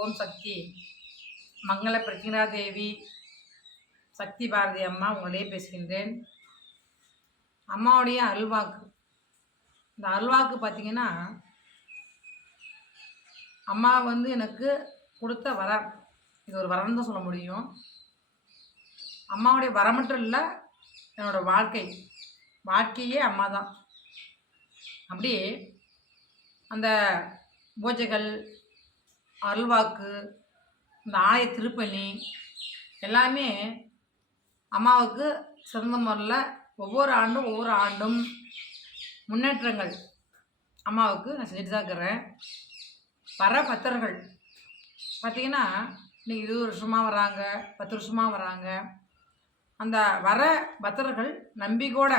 ஓம் சக்தி. மங்கள பிரத்யங்கரா தேவி சக்தி பாரதி அம்மா உங்களிடையே பேசுகின்றேன். அம்மாவுடைய அருள்வாக்கு. இந்த அருள்வாக்கு பார்த்தீங்கன்னா, அம்மா வந்து எனக்கு கொடுத்த வரம். இது ஒரு வரம்னு தான் சொல்ல முடியும். அம்மாவுடைய வரம் மட்டும் இல்லை, என்னோடய வாழ்க்கையே அம்மா தான். அப்படியே அந்த பூஜைகள், அருள்வாக்கு, இந்த ஆலய திருப்பணி எல்லாமே அம்மாவுக்கு சிறந்த முறையில் ஒவ்வொரு ஆண்டும் முன்னேற்றங்கள் அம்மாவுக்கு நான் செஞ்சுட்டு தான் இருக்கிறேன். வர பக்தர்கள் பார்த்திங்கன்னா, இன்றைக்கி 20 வருஷமாக வராங்க, 10 வருஷமாக வராங்க. அந்த வர பக்தர்கள் நம்பிக்கையோட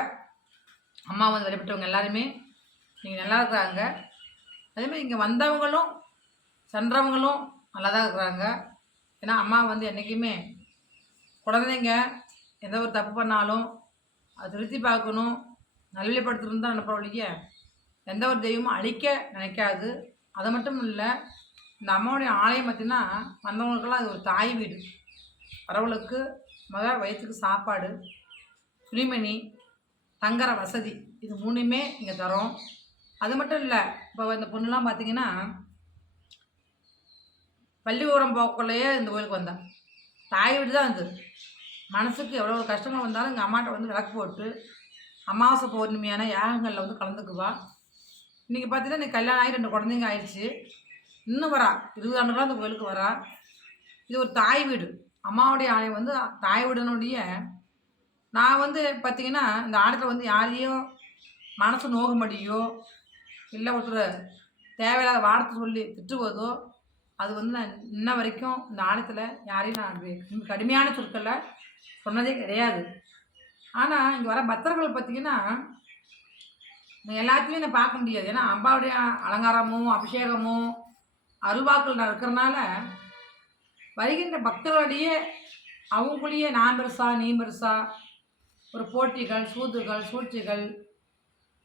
அம்மா வந்து வழிபட்டவங்க எல்லாருமே நீங்கள் நல்லா இருக்கிறாங்க. அதேமாதிரி இங்கே வந்தவங்களும் சென்றவங்களும் நல்லா தான் இருக்கிறாங்க. ஏன்னா அம்மா வந்து என்றைக்குமே குழந்தைங்க எந்த ஒரு தப்பு பண்ணாலும் அதை திருத்தி பார்க்கணும், நல்வழிப்படுத்தணும்னு தான் நினைப்ப ஒழிய எந்த ஒரு தெய்வமும் அழிக்க நினைக்காது. அது மட்டும் இல்லை, இந்த அம்மாவுடைய ஆலயம் பார்த்திங்கன்னா வந்தவங்களுக்கெல்லாம் அது ஒரு தாய் வீடு. வரவங்களுக்கு வயிற்றுக்கு சாப்பாடு, துணிமணி, தங்குற வசதி, இது 3மே இங்கே தரோம். அது மட்டும் இல்லை, இப்போ இந்த பொண்ணுலாம் பார்த்திங்கன்னா பள்ளிக்கூடம் போக்குள்ளேயே இந்த கோயிலுக்கு வந்தேன். தாய் வீடு தான் அது. மனசுக்கு எவ்வளோ ஒரு கஷ்டங்கள் வந்தாலும் எங்கள் அம்மாட்ட வந்து விளக்கு போட்டு அமாவாசை பௌர்ணமியான யாகங்களில் வந்து கலந்துக்குவா. இன்றைக்கி பார்த்தீங்கன்னா இன்றைக்கி கல்யாணம் ஆகி 2 குழந்தைங்க ஆயிடுச்சு. இன்னும் வரா, 20 ஆண்டுகளாக அந்த கோயிலுக்கு வரா. இது ஒரு தாய் வீடு. அம்மாவுடைய ஆலயம் வந்து தாய் வீடுனுடைய நான் வந்து பார்த்திங்கன்னா இந்த ஆலயத்தில் வந்து யாரையும் மனசு நோகும்படியோ இல்லை ஒருத்தர் தேவையில்லாத வார்த்தை சொல்லி திட்டுவதோ அது வந்து நான் இன்ன வரைக்கும் இந்த ஆலயத்தில் யாரையும் நான் கடுமையான சொற்களில் சொன்னதே கிடையாது. ஆனால் இங்கே வர பக்தர்கள் பார்த்திங்கன்னா எல்லாத்தையுமே நான் பார்க்க முடியாது. ஏன்னா அம்பாவுடைய அலங்காரமும் அபிஷேகமும் அருள்வாக்கள் நான் இருக்கிறனால வருகின்ற பக்தர்களுடைய அவங்களுடைய நான் பெருசா நீ பெருசா ஒரு போட்டிகள், சூதுகள், சூழ்ச்சிகள்,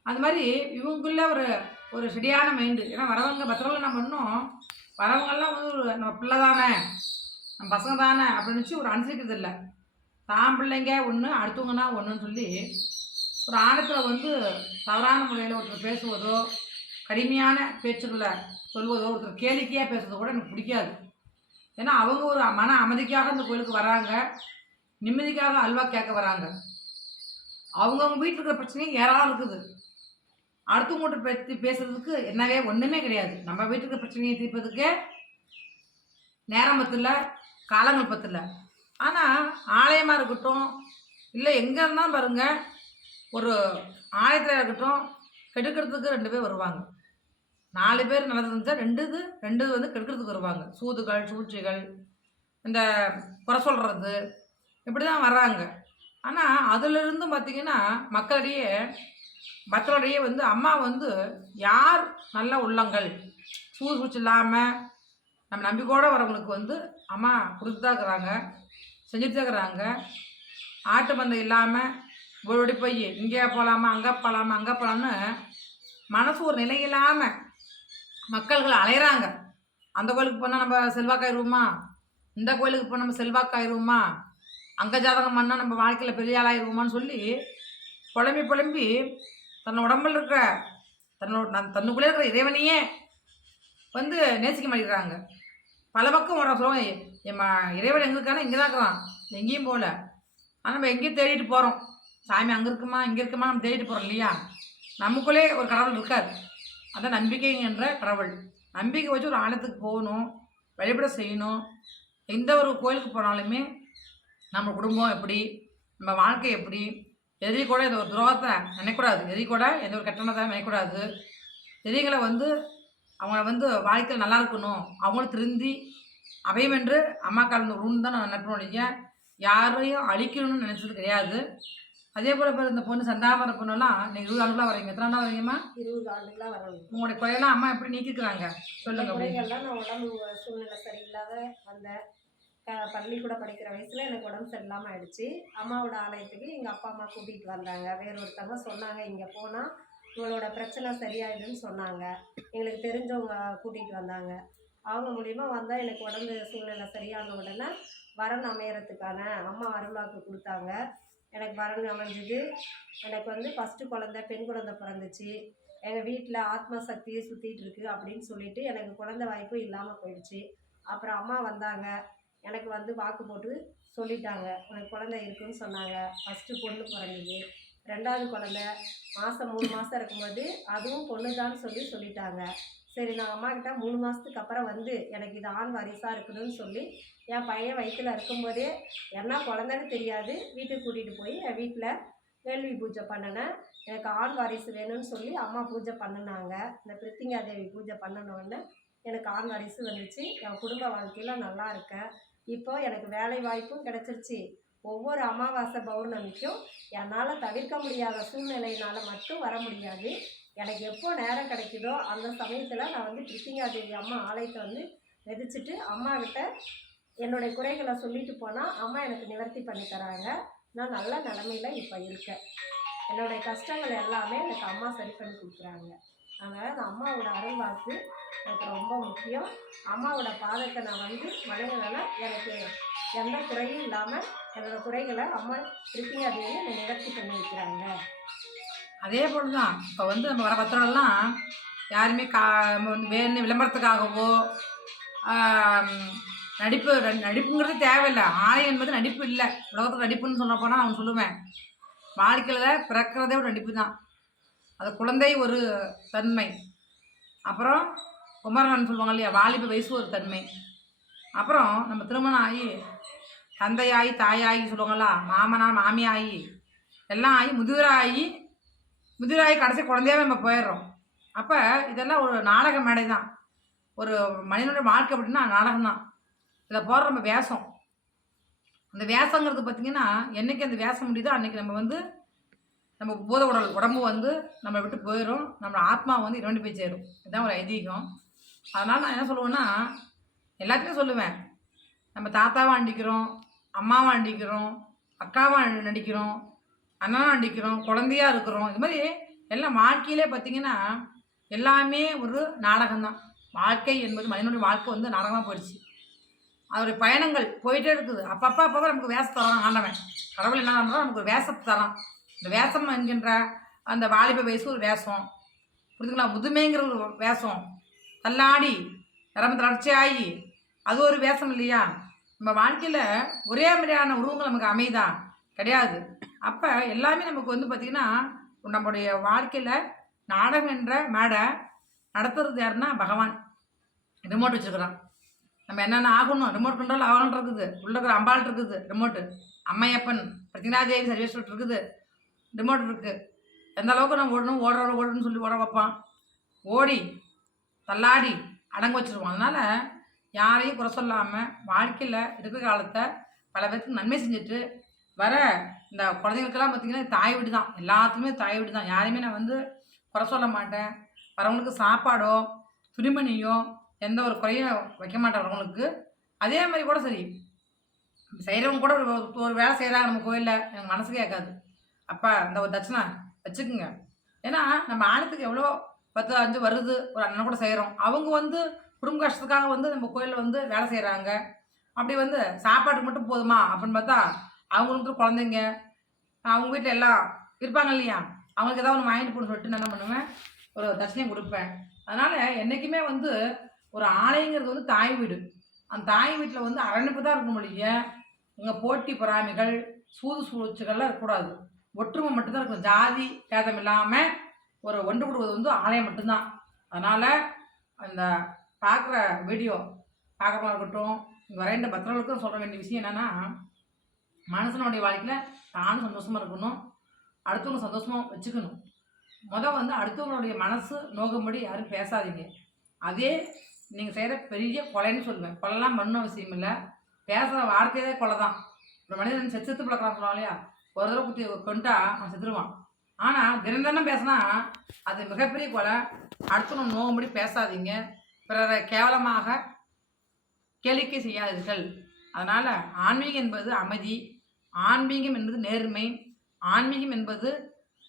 அது மாதிரி இவங்களுக்குள்ள ஒரு செடியான மைண்டு. ஏன்னா வரவங்க பக்தர்கள் நம்ம இன்னும் வரவங்கெல்லாம் வந்து நம்ம பிள்ளை தானே, நம்ம பசங்க தானே அப்படின்னு வச்சு ஒரு அனுசரிக்கிறது இல்லை. தான் பிள்ளைங்க ஒன்று, அடுத்தவங்கன்னா ஒன்றுன்னு சொல்லி ஒரு ஆழத்தில் வந்து தவறான முறையில் ஒருத்தர் பேசுவதோ, கடுமையான பேச்சுக்களை சொல்வதோ, ஒருத்தர் கேளிக்கையாக பேசுவதோ கூட எனக்கு பிடிக்காது. ஏன்னா அவங்க ஒரு மன அமைதிக்காக இந்த கோயிலுக்கு வராங்க, நிம்மதிக்காக அல்வா கேட்க வராங்க. அவங்கவுங்க வீட்டில் இருக்கிற பிரச்சனையும் ஏராளம் இருக்குது. அடுத்தவங்கள்ட்ட பற்றி பேசுறதுக்கு என்னவே ஒன்றுமே கிடையாது. நம்ம வீட்டுக்கு இருக்கிற பிரச்சனையை தீர்ப்பதுக்கே நேரம் பத்தல, காலங்கள் பத்தல. ஆனால் ஆலயமாக இருக்கட்டும், இல்லை எங்கே இருந்தாலும் பாருங்கள், ஒரு ஆலயத்தில் இருக்கட்டும், கெடுக்கிறதுக்கு 2 பேர் வருவாங்க. 4 பேர் நல்லது இருந்தால் 2 வந்து கெடுக்கிறதுக்கு வருவாங்க. சூதுகள், சூழ்ச்சிகள், இந்த குறை சொல்கிறது, இப்படி தான் வர்றாங்க. ஆனால் அதிலிருந்தும் பார்த்திங்கன்னா மக்களிடையே பக்தர்களிடையே வந்து அம்மா வந்து யார் நல்ல உள்ளங்கள் சூது சூழ்ச்சி இல்லாமல் நம்ம நம்பிக்கையோடு வரவங்களுக்கு வந்து அம்மா கொடுத்து தான் இருக்கிறாங்க, செஞ்சுட்டு தான் இருக்கிறாங்க. ஆட்டு பந்தம் இல்லாமல் ஓடி போய் இங்கே போகலாமா, அங்கே போகலாமா, அங்கே போகலான்னு மனசு ஒரு நிலை இல்லாமல் மக்கள்கள் அலையிறாங்க. அந்த கோயிலுக்கு போனால் நம்ம செல்வாக்காயிருவோமா, இந்த கோயிலுக்கு போனால் நம்ம செல்வாக்காயிருவோமா, அங்கே ஜாதகம் பண்ணால் நம்ம வாழ்க்கையில் பெரிய ஆளாயிருவோமான்னு சொல்லி புலம்பி தன் உடம்பில் இருக்கிற தன்னுக்குள்ளே இருக்கிற இறைவனையே வந்து நேசிக்க மாட்டேங்கிறாங்க. பல பக்கம் வர சொல்லுவோம், இறைவன் எங்கே இருக்கானா இங்கே தான் இருக்கிறான், எங்கேயும் போகல. ஆனால் நம்ம எங்கேயும் தேடிட்டு போகிறோம், சாமி அங்கே இருக்குமா இங்கே இருக்குமா நம்ம தேடிட்டு போகிறோம் இல்லையா. நமக்குள்ளே ஒரு கடவுள் இருக்காது, அதான் நம்பிக்கைங்கிற கடவுள். நம்பிக்கை வச்சு ஒரு ஆலயத்துக்கு போகணும், வழிபட செய்யணும். எந்த ஒரு கோயிலுக்கு போனாலுமே நம்ம குடும்பம் எப்படி, நம்ம வாழ்க்கை எப்படி, எதிரி கூட இந்த ஒரு துரோகத்தை நினைக்கூடாது, எதிரி கூட எந்த ஒரு கெட்டனத்தை நினைக்கூடாது. எதிரிகளை வந்து அவங்கள வந்து வாழ்க்கையில் நல்லா இருக்கணும், அவங்களும் திருந்தி அவையும் என்று அம்மா கலந்து உருன்னு தான் நான் நினைப்பேன் ஒழிய யாரையும் அழிக்கணும்னு நினச்சது கிடையாது. அதே போல் இப்போ இந்த பொண்ணு சந்தாமர பொண்ணெல்லாம் நீங்கள் 20 ஆண்டுகளாக வரீங்க. எத்தனை ஆண்டாக வரீங்கம்மா? 20 ஆண்டுகளாக வரீங்க. உங்களுடைய குறையெல்லாம் அம்மா எப்படி நீக்கிக்கிறாங்க சொல்லுங்க. குறைகள்லாம் நான் உடம்பு சூழ்நிலை சரியில்லாத வந்தேன். பள்ளி கூட படிக்கிற வயசில் எனக்கு உடம்பு சரியில்லாமல் ஆயிடுச்சு. அம்மாவோட ஆலயத்துக்கு எங்கள் அப்பா அம்மா கூட்டிகிட்டு வந்தாங்க. வேறு ஒருத்தவங்க சொன்னாங்க, இங்கே போனால் உங்களோட பிரச்சனை சரியாயிடுன்னு சொன்னாங்க. எங்களுக்கு தெரிஞ்சவங்க கூட்டிகிட்டு வந்தாங்க. அவங்க மூலிமா வந்தால் எனக்கு உடம்பு சூழ்நிலை சரியான உடனே வரன் அமையறதுக்கான அம்மா அருள்வாக்கு கொடுத்தாங்க. எனக்கு வரன் அமைஞ்சுது. எனக்கு வந்து ஃபஸ்ட்டு குழந்த பெண் குழந்தை பிறந்துச்சு. எங்கள் வீட்டில் ஆத்ம சக்தியே சுற்றிட்டு இருக்கு அப்படின்னு சொல்லிட்டு எனக்கு குழந்தை வாய்ப்பும் இல்லாமல் போயிடுச்சு. அப்புறம் அம்மா வந்தாங்க. எனக்கு வந்து வாக்கு போட்டு சொல்லிட்டாங்க, உனக்கு குழந்தை இருக்குன்னு சொன்னாங்க. ஃபஸ்ட்டு பொண்ணு பிறந்தது. 2வது குழந்த மாதம் 3 மாதம் இருக்கும்போது அதுவும் பொண்ணுதான்னு சொல்லிட்டாங்க. சரி நான் அம்மாக்கிட்ட 3 மாதத்துக்கு அப்புறம் வந்து எனக்கு இது ஆண் வாரிசாக இருக்கணும்னு சொல்லி என் பையன் வயிற்றில் இருக்கும்போதே என்ன குழந்தைன்னு தெரியாது வீட்டுக்கு கூட்டிகிட்டு போய் என் வீட்டில் வேள்வி பூஜை பண்ணினேன். எனக்கு ஆண் வாரிசு வேணும்னு சொல்லி அம்மா பூஜை பண்ணினாங்க. இந்த பிரித்திங்கா தேவி பூஜை பண்ணினோடனே எனக்கு ஆண் வாரிசு வந்துச்சு. என் குடும்ப வாழ்க்கையில் நல்லா இருக்கேன். இப்போ எனக்கு வேலை வாய்ப்பும் கிடச்சிருச்சு. ஒவ்வொரு அமாவாசை பௌர்ணமிக்கும் என்னால் தவிர்க்க முடியாத சூழ்நிலையினால் மட்டும் வர முடியாது. எனக்கு எப்போ நேரம் கிடைக்குதோ அந்த சமயத்தில் நான் வந்து பிரித்திங்கா தேவி அம்மா ஆலயத்தை வந்து மிதிச்சுட்டு அம்மாக்கிட்ட என்னுடைய குறைகளை சொல்லிட்டு போனால் அம்மா எனக்கு நிவர்த்தி பண்ணி தராங்க. நான் நல்ல நிலமையில் இப்போ இருக்கேன். என்னுடைய கஷ்டங்கள் எல்லாமே எனக்கு அம்மா சரி பண்ணி கொடுக்குறாங்க. அதனால் அந்த அம்மாவோட அருள்வாக்கு எனக்கு ரொம்ப முக்கியம். அம்மாவோட பாதத்தை நான் வந்து வணங்கினேன்னா எனக்கு எந்த குறையும் இல்லாமல் என்னோடய குறைகளை அம்மா பிரித்திங்கா தேவி என்னை நிவர்த்தி பண்ணி வைக்கிறாங்க. அதே போல் தான் இப்போ வந்து நம்ம வர பத்திரம்லாம் யாருமே நம்ம வந்து வேணும் விளம்பரத்துக்காகவோ நடிப்புங்கிறது தேவையில்லை. ஆலயம் என்பது நடிப்பு இல்லை. உலகத்துக்கு நடிப்புன்னு சொல்ல போனால் நான் சொல்லுவேன், வாழ்க்கையில் பிறக்கிறதே ஒரு நடிப்பு தான். அது குழந்தை ஒரு தன்மை, அப்புறம் குமரன் சொல்லுவாங்க இல்லையா, வாலிப வயசு ஒரு தன்மை, அப்புறம் நம்ம திருமணம் ஆகி தந்தையாகி தாயாகி சொல்லுவாங்களா, மாமனார் மாமியாகி எல்லாம் ஆகி முதிராகி கடைசி குழந்தையாவே நம்ம போயிடுறோம். அப்போ இதெல்லாம் ஒரு நாடக மேடை தான். ஒரு மனிதனுடைய வாழ்க்கை அப்படின்னா நாடகம் தான். இதில் போடுற நம்ம வேஷம், அந்த வேஷங்கிறது பார்த்திங்கன்னா என்றைக்கு அந்த வேஷம் முடியுதோ அன்றைக்கி நம்ம வந்து நம்ம பூத உடம்பு வந்து நம்மளை விட்டு போயிடும். நம்ம ஆத்மா வந்து இரண்டு போய் சேரும். இதுதான் ஒரு ஐதீகம். அதனால் நான் என்ன சொல்லுவேன்னா, எல்லாத்தையும் சொல்லுவேன், நம்ம தாத்தாவை அண்டிக்கிறோம், அம்மாவை அண்டிக்கிறோம், அக்காவை நடிக்கிறோம், அண்ணனும் அண்டிக்கிறோம், குழந்தையாக இருக்கிறோம். இது மாதிரி எல்லாம் வாழ்க்கையிலே பார்த்திங்கன்னா எல்லாமே ஒரு நாடகம்தான். வாழ்க்கை என்பது மனிதனுடைய வாழ்க்கை வந்து நாடகமாக போயிடுச்சு. அவருடைய பயணங்கள் போயிட்டே இருக்குது. அப்பப்போ நமக்கு வேஷம் தரான் ஆண்டவன். கடவுள் என்ன பண்ணுறோம், நமக்கு ஒரு வேஷத்தை தரான். இந்த வேஷம் என்கின்ற அந்த வாலிப வயசு ஒரு வேஷம், புரிஞ்சுங்களா, முதுமைங்கிற ஒரு வேஷம், தள்ளாடி நரம்பு தளர்ச்சியாகி அது ஒரு வேஷம் இல்லையா. நம்ம வாழ்க்கையில் ஒரே மாதிரியான உருவங்கள் நமக்கு அமைதா கிடையாது. அப்போ எல்லாமே நமக்கு வந்து பார்த்திங்கன்னா நம்முடைய வாழ்க்கையில் நாடகம் என்ற மேடை நடத்துறது யாருன்னா பகவான். ரிமோட் வச்சுருக்கிறான். நம்ம என்னென்ன ஆகணும், ரிமோட் கண்ட்ரோல் ஆகணும் இருக்குது. உள்ள இருக்கிற அம்பாள் இருக்குது ரிமோட்டு, அம்மையப்பன் பிரத்தினாதேவி சர்வேஸ்வரர் இருக்குது ரிமோட் இருக்குது. எந்த அளவுக்கு நம்ம ஓடணும்னு சொல்லி ஓட வைப்பான். ஓடி தள்ளாடி அடங்க வச்சுருவோம். அதனால் யாரையும் குறை சொல்லாமல் வாழ்க்கையில் இருக்கிற காலத்தை பல பேருக்கு நன்மை செஞ்சுட்டு வர இந்த குழந்தைங்களுக்கெல்லாம் பார்த்திங்கன்னா தாய் வீடு தான். எல்லாத்துக்குமே தாய் வீடு தான். யாரையுமே நான் வந்து குறை சொல்ல மாட்டேன். வரவங்களுக்கு சாப்பாடோ துணிமணியோ எந்த ஒரு குறையும் வைக்க மாட்டேன் வரவங்களுக்கு. அதே மாதிரி கூட சரி செய்கிறவங்க கூட ஒரு வேலை செய்கிறாங்க நம்ம கோயிலில், எனக்கு மனசு கேட்காது. அப்போ அந்த ஒரு தட்சணை வச்சுக்குங்க. ஏன்னா நம்ம ஆணத்துக்கு எவ்வளோ 10 5 வருது, ஒரு அண்ணன் கூட செய்கிறோம். அவங்க வந்து குடும்ப கஷ்டத்துக்காக வந்து நம்ம கோயிலில் வந்து வேலை செய்கிறாங்க. அப்படி வந்து சாப்பாட்டுக்கு மட்டும் போதுமா அப்படின்னு பார்த்தா அவங்களுக்கு குழந்தைங்க அவங்க வீட்டில் எல்லாம் இருப்பாங்க இல்லையா, அவங்களுக்கு ஏதாவது ஒன்று வாங்கிட்டு போகணும்னு சொல்லிட்டு நான் என்ன பண்ணுவேன், ஒரு தட்சணையை கொடுப்பேன். அதனால் என்றைக்குமே வந்து ஒரு ஆலயங்கிறது வந்து தாய் வீடு. அந்த தாய் வீட்டில் வந்து அரணிப்பு தான் இருக்கும் மொழிய, இங்கே போட்டி பொறாமைகள் சூழ்ச்சிகள்லாம் இருக்கக்கூடாது. ஒற்றுமை மட்டும்தான் இருக்கும். ஜாதி பேதம் இல்லாமல் ஒரு ஒன்று கூடுவது வந்து ஆலயம் மட்டும்தான். அதனால் அந்த பார்க்குற வீடியோ பார்க்குறவங்க இருக்கட்டும், இங்கே வரைகின்ற பத்திரங்களுக்கும் சொல்ல வேண்டிய விஷயம் என்னென்னா, மனுஷனுடைய வாழ்க்கையில் தானும் சந்தோஷமாக இருக்கணும், அடுத்தவங்க சந்தோஷமாக வச்சுக்கணும். வந்து அடுத்தவங்களுடைய மனசு நோகும்படி யாரும் பேசாதீங்க. அதே நீங்கள் செய்கிற பெரிய கொலைன்னு சொல்லுவேன். கொலைலாம் பண்ண அவசியம் இல்லை, பேசுகிற வார்த்தையே கொலை தான். ஒரு மனிதன் செத்து பழக்கிறான்னு சொல்லுவாங்க இல்லையா, ஒரு தடவை குத்தி கொண்டா அவன் செத்துருவான். ஆனால் தினம் பேசினா அது மிகப்பெரிய கொலை. அடுத்தவங்க நோகும்படி பேசாதீங்க, பிறரை கேவலமாக கேளிக்கை செய்யாதீர்கள். அதனால் ஆன்மீகம் என்பது அமைதி, ஆன்மீகம் என்பது நேர்மை, ஆன்மீகம் என்பது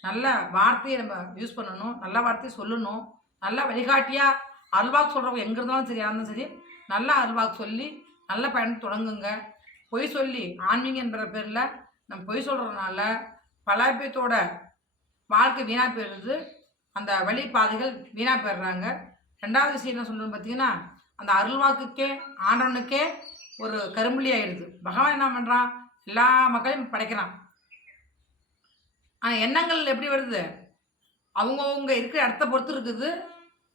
நல்ல வார்த்தையை நம்ம யூஸ் பண்ணணும், நல்ல வார்த்தையை சொல்லணும், நல்ல வழிகாட்டியாக அல்வாக்கு சொல்கிறவங்க எங்கே இருந்தாலும் சரி, யாரும் சரி நல்ல அருள்வாக்கு சொல்லி நல்ல பயணம் தொடங்குங்க. பொய் சொல்லி ஆன்மீகம் என்ற பேரில் நம்ம பொய் சொல்கிறதுனால பல பேர்த்தோட வாழ்க்கை வீணாக போயிடுது. அந்த வழி பாதைகள் வீணாக போயிடுறாங்க. ரெண்டாவது விஷயம் என்ன சொல்லணும்னு பார்த்தீங்கன்னா, அந்த அருள்வாக்குக்கே ஆண்டவனுக்கே ஒரு கரும்புலி ஆயிடுது. பகவான் என்ன பண்ணுறான், எல்லா மக்களையும் படைக்கிறான். ஆனால் எண்ணங்கள் எப்படி வருது, அவங்கவுங்க இருக்கிற இடத்த பொறுத்து இருக்குது,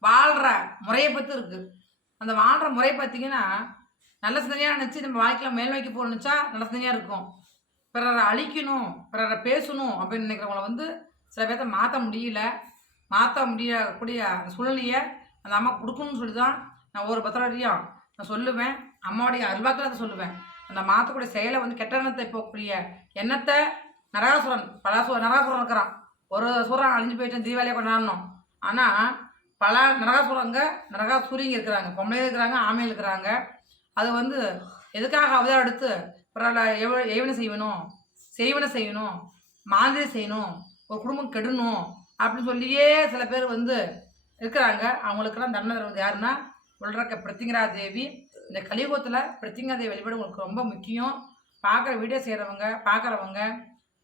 வாழ்கிற முறையை பொறுத்து இருக்குது. அந்த வாழ்கிற முறை பார்த்திங்கன்னா, நல்ல சிந்தனையாக நினச்சி நம்ம வாழ்க்கையில் மேல் நோக்கி போகணுன்னு நினச்சா நல்ல சிந்தனையாக இருக்கும். பிறரை அழிக்கணும், பிறரை பேசணும் அப்படின்னு நினைக்கிறவங்கள வந்து சில பேர்த்த மாற்ற முடியக்கூடிய அந்த சூழ்நிலையை அந்த அம்மா கொடுக்கணும்னு சொல்லி தான் நான் ஒரு பத்திரடியும் நான் சொல்லுவேன். அம்மாவுடைய அருள்வாக்கில் அதை சொல்லுவேன். அந்த மாற்றக்கூடிய செயலை வந்து கெட்ட எண்ணத்தை போகக்கூடிய எண்ணத்தை நரகாசுரன் நரகாசுரன் இருக்கிறான். ஒரு சூரன் அழிஞ்சு போயிட்டு தீபாவளியை கொண்டாடணும். ஆனால் பல நரகாசூரிங்க இருக்கிறாங்க, பொம்பளையும் இருக்கிறாங்க, ஆமையும் இருக்கிறாங்க. அது வந்து எதுக்காக அவதாரம் எடுத்து பிறரை ஏவனை செய்யணும், மாதிரி செய்யணும், ஒரு குடும்பம் கெடணும் அப்படின்னு சொல்லியே சில பேர் வந்து இருக்கிறாங்க. அவங்களுக்கெல்லாம் தண்டனை தருவது யாருன்னா உள்றக்க பிரத்திங்கரா தேவி. இந்த கலியுகத்தில் பிரத்திங்கரா தேவி வழிபாடு உங்களுக்கு ரொம்ப முக்கியம். பார்க்குற வீடியோ பார்க்குறவங்க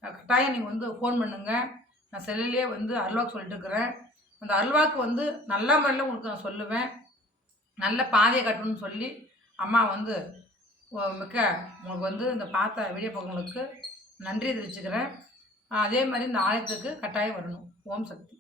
கட்டாயம் நீங்கள் வந்து ஃபோன் பண்ணுங்கள். நான் செல்லிலே வந்து அருள்வாக்கு சொல்லிட்டு இருக்கிறேன். அந்த அருள்வாக்கு வந்து நல்ல முறையில் உங்களுக்கு நான் சொல்லுவேன். நல்ல பாதையை கட்டணும்னு சொல்லி அம்மா வந்து உங்களுக்கு வந்து இந்த பார்த்த வீடியோ பார்க்குறவங்களுக்கு நன்றி தெரிவிச்சுக்கிறேன். அதே மாதிரி இந்த ஆலயத்துக்கு கட்டாயம் வரணும். ஓம் சக்தி.